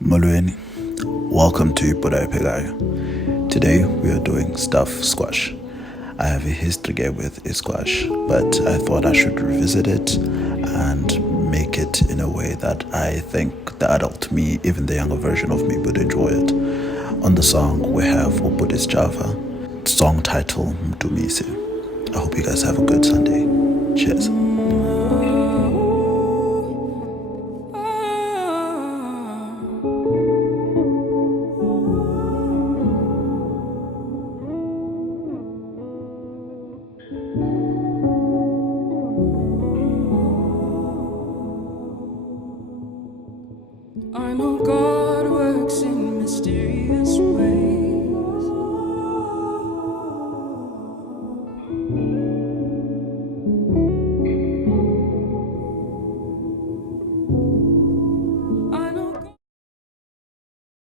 Molweni, welcome to Budai Pegayo. Today we are doing stuffed squash. I have a history with a squash, but I thought I should revisit it and make it in a way that I think the adult me, even the younger version of me, would enjoy it. On the song we have Obudis Java, song title Mdumise. I hope you guys have a good Sunday. Cheers. I know God works in mysterious ways.